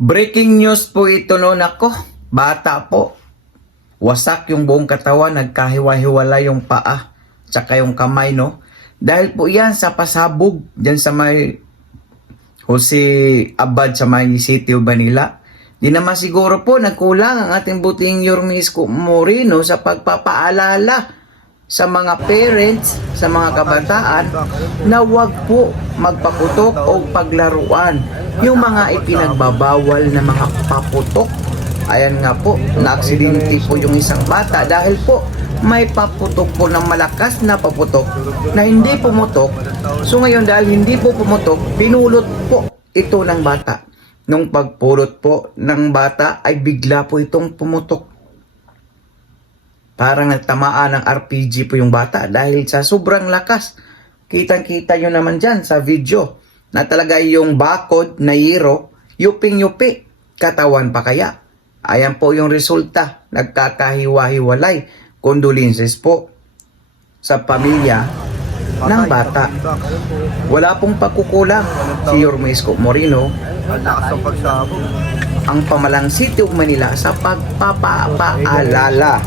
Breaking news po ito no, nako. Bata po. Wasak yung buong katawan, nagkahiwa-hiwala yung paa, tsaka yung kamay, no? Dahil po yan sa pasabog, dyan sa may Jose Abad sa may City of Manila. Di naman siguro po nagkulang ang ating buting Yorme Isko Moreno sa pagpapaalala sa mga parents, sa mga kabataan na wag po magpaputok o paglaruan yung mga ipinagbabawal na mga paputok. Ayan nga po, na-aksidente po yung isang bata dahil po may paputok po ng malakas na paputok na hindi pumutok. So ngayon dahil hindi po pumutok, pinulot po ito ng bata. Nung pagpulot po ng bata ay bigla po itong pumutok. Parang nagtamaan ng RPG po yung bata dahil sa sobrang lakas. Kitang-kita nyo naman dyan sa video na talaga yung bakod na hero, yuping-yupi, katawan pa kaya. Ayan po yung resulta, nagkakahiwa-hiwalay. Condolences po sa pamilya ng bata. Wala pong pagkukulang si Yorme Isko Moreno ang Pamalang City of Manila sa pagpapaalala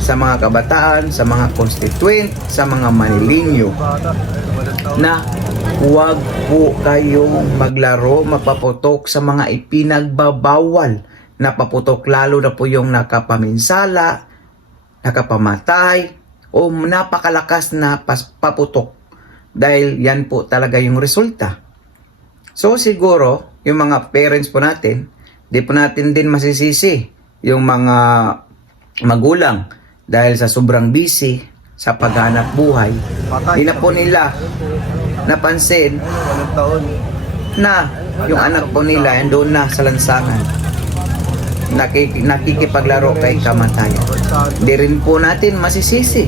sa mga kabataan, sa mga constituent, sa mga Manileño na huwag po kayong maglaro, mapaputok sa mga ipinagbabawal na paputok, lalo na po yung nakapaminsala, nakapamatay, o napakalakas na paputok. Dahil yan po talaga yung resulta. So siguro, yung mga parents po natin, di po natin din masisisi yung mga magulang dahil sa sobrang busy sa paghanap buhay. Di na po nila napansin na yung anak po nila doon na sa lansangan. Nakikipaglaro kay kamatayan. Di rin po natin masisisi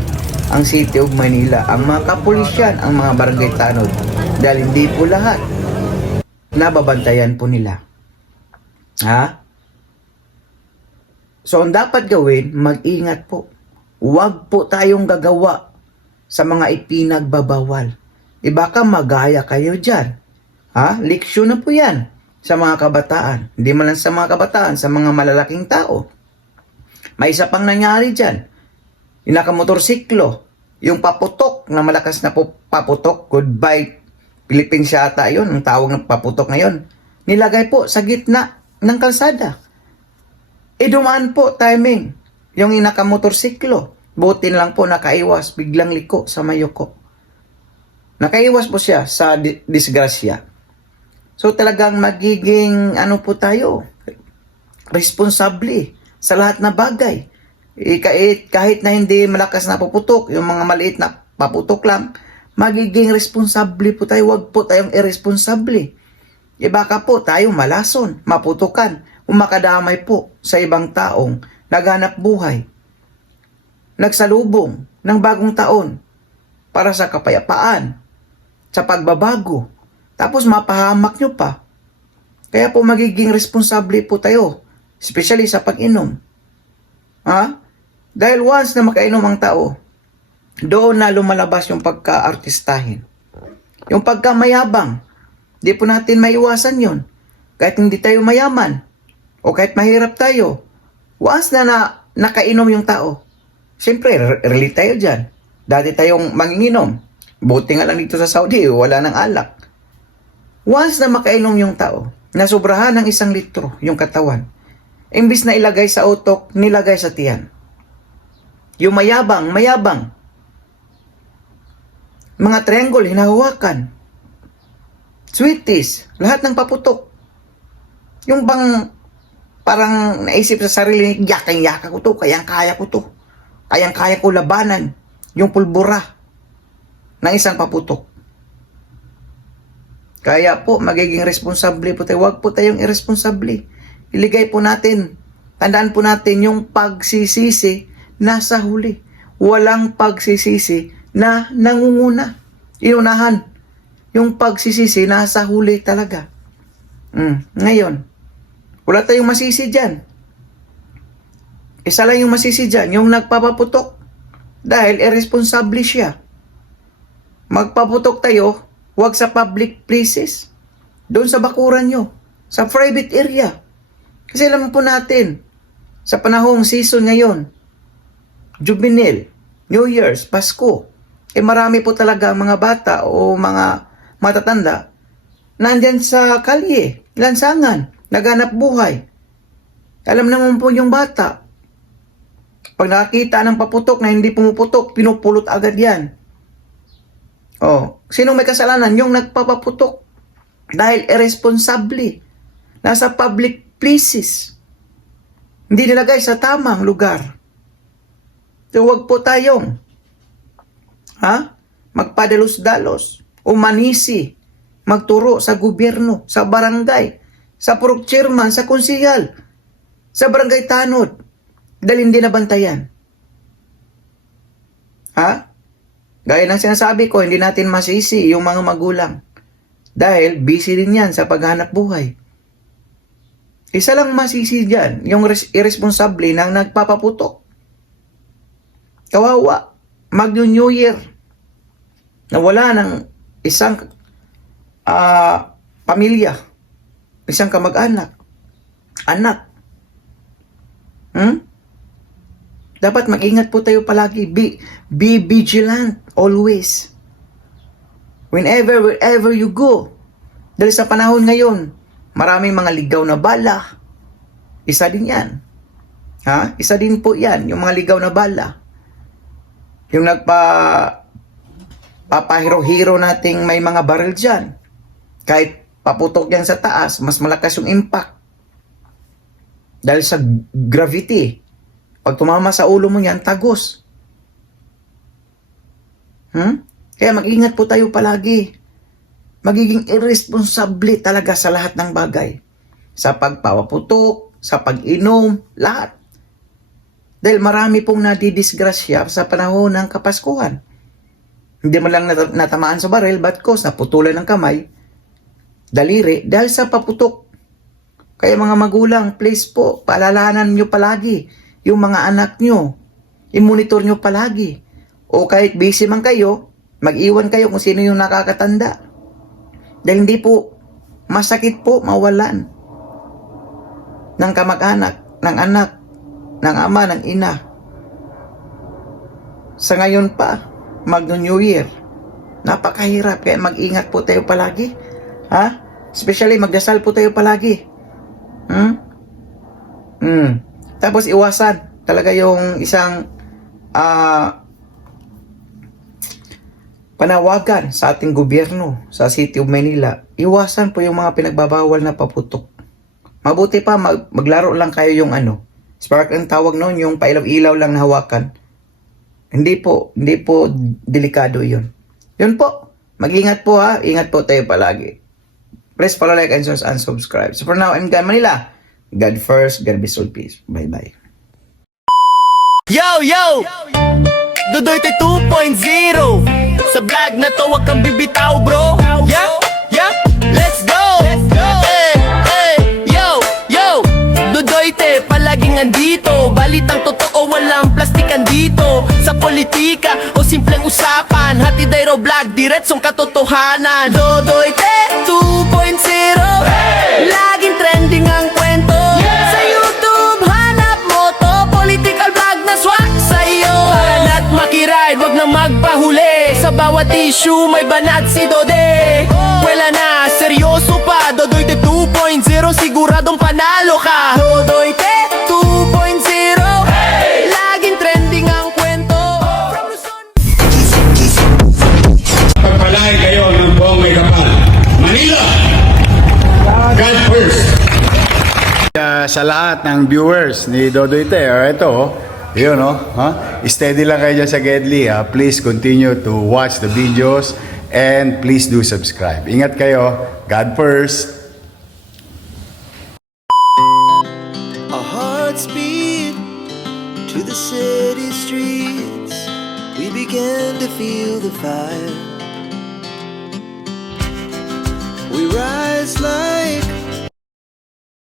ang City of Manila, ang mga kapulisyan, ang mga barangay tanod, dahil hindi po lahat nababantayan po nila. Ha? So ang dapat gawin, mag-ingat po. Huwag po tayong gagawa sa mga ipinagbabawal. Baka magaya kayo dyan. Ha? Leksyon na po yan sa mga kabataan. Hindi man lang sa mga kabataan, sa mga malalaking tao. May isa pang nangyari dyan. Yung nakamotorsiklo, yung paputok na malakas na paputok, goodbye Philippines yata yun, ang tawag ng paputok na yun. Nilagay po sa gitna ng kalsada. Dumaan po, timing, yung nakamotorsiklo. Butin lang po nakaiwas, biglang liko sa mayuko. Nakaiwas po siya sa disgrasya. So talagang magiging po tayo, responsable sa lahat na bagay. Kahit na hindi malakas na paputok, yung mga maliit na paputok lang, magiging responsable po tayo. Huwag po tayong irresponsable. Baka po tayo malason, maputukan, makadamay po sa ibang taong naghanap buhay, nagsalubong ng bagong taon para sa kapayapaan, sa pagbabago. Tapos mapahamak nyo pa. Kaya po magiging responsable po tayo, especially sa pag-inom. Ha? Dahil once na makainom ang tao, doon na lumalabas yung pagka-artistahin. Yung pagkamayabang, di po natin maiwasan yon. Kahit hindi tayo mayaman, o kahit mahirap tayo, once na nakainom yung tao, siyempre, relate tayo dyan. Dati tayong manginginom. Buti nga lang dito sa Saudi, wala nang alak. Once na makainom yung tao, nasubrahan ng 1 litro yung katawan, imbis na ilagay sa utok, nilagay sa tiyan. Yung mayabang. Mga triangle, hinahawakan. Sweeties, lahat ng paputok. Yung bang parang naisip sa sarili, yakang-yaka ko to, kayang-kaya ko to. Kayang-kaya ko labanan yung pulbura ng isang paputok. Kaya po, magiging responsable po tayo. Huwag po tayong irresponsable. Iligay po natin, tandaan po natin, yung pagsisisi nasa huli. Walang pagsisisi na nangunguna. Inunahan. Yung pagsisisi nasa huli talaga. Ngayon, wala tayong masisi dyan. Isa lang yung masisi dyan, yung nagpapaputok. Dahil irresponsable siya. Magpaputok tayo, huwag sa public places. Doon sa bakuran nyo, sa private area. Kasi alam po natin, sa panahong season ngayon, Jubileo, New Year's, Pasko, marami po talaga mga bata o mga matatanda nandyan sa kalye, lansangan, naghanap buhay. Alam naman po yung bata, pag nakakita ng paputok na hindi pumuputok, pinupulot agad yan. Sinong may kasalanan? Yung nagpapaputok. Dahil irresponsable. Nasa public places. Hindi nilagay sa tamang lugar. So, huwag po tayong magpadalos-dalos, umanisi, magturo sa gobyerno, sa barangay, sa purok chairman, sa konsehal, sa barangay tanod, dahil hindi nabantayan. Gaya ng sinasabi ko, hindi natin masisi yung mga magulang. Dahil busy din yan sa paghanap buhay. Isa lang masisi dyan, yung irresponsable nang nagpapaputok. Kawawa, mag-New Year, na wala ng isang pamilya, isang kamag-anak, anak. Dapat mag-ingat po tayo palagi. Be vigilant always. Wherever you go. Dahil sa panahon ngayon, maraming mga ligaw na bala. Isa din yan. Isa din po yan, yung mga ligaw na bala. Yung papahiro-hiro nating may mga baril dyan. Kahit paputok yan sa taas, mas malakas yung impact. Dahil sa gravity. Pag tumama sa ulo mo yan, tagos. Kaya mag-ingat po tayo palagi. Magiging irresponsible talaga sa lahat ng bagay. Sa pagpapaputok, sa pag-inom, lahat. Dahil marami pong nadidisgrasya sa panahon ng Kapaskuhan. Hindi mo lang natamaan sa baril, but cause naputulan ng kamay, daliri, dahil sa paputok. Kaya mga magulang, please po, paalalahanan nyo palagi yung mga anak nyo. I-monitor nyo palagi. O kahit busy man kayo, mag-iwan kayo kung sino yung nakakatanda. Dahil hindi po masakit po mawalan ng kamag-anak, ng anak, ng ama, ng ina. Sa ngayon pa, mag-New Year, napakahirap. Kaya mag-ingat po tayo palagi. Especially magdasal po tayo palagi. Tapos iwasan talaga yung isang panawagan sa ating gobyerno sa City of Manila. Iwasan po yung mga pinagbabawal na paputok. Mabuti pa maglaro lang kayo yung spark ang tawag noon, yung pailaw-ilaw lang na hawakan. Hindi po delikado yun. Yun po. Mag-ingat po Ingat po tayo palagi. Please follow, like, and subscribe. So for now, I'm God Manila. God first, God be so peace. Bye-bye. Yo! Dudoy 2.0. Sa vlog na to, wag kang bibitaw, bro. Yeah, let's go. Yo, Dudoy palaging andito. Balitang totoo, walang plastikan dito. Sa politika o simpleng usapan, hatid ay raw vlog, diretsong katotohanan. Dudoy 2.0. Laging trending ang kwento. Sa YouTube, hanap mo to. Political vlog na swak sa'yo. Para na't makiride, wag na magpahuli. Sa bawat issue, may banat si Dode. Wala na, seryoso pa. Dodoy 2.0, siguradong panalo ka. Dodoy 2.0. Laging trending ang kwento. From Luzon. Pagpalain kayo ng buong may kapal. Manila! God first! Sa lahat ng viewers ni Dodoy Te, ito, yun, steady lang kayo dyan sa Gedli. Please continue to watch the videos and please do subscribe. Ingat kayo. God first! Our hearts beat to the city streets. We began to feel the fire. We rise like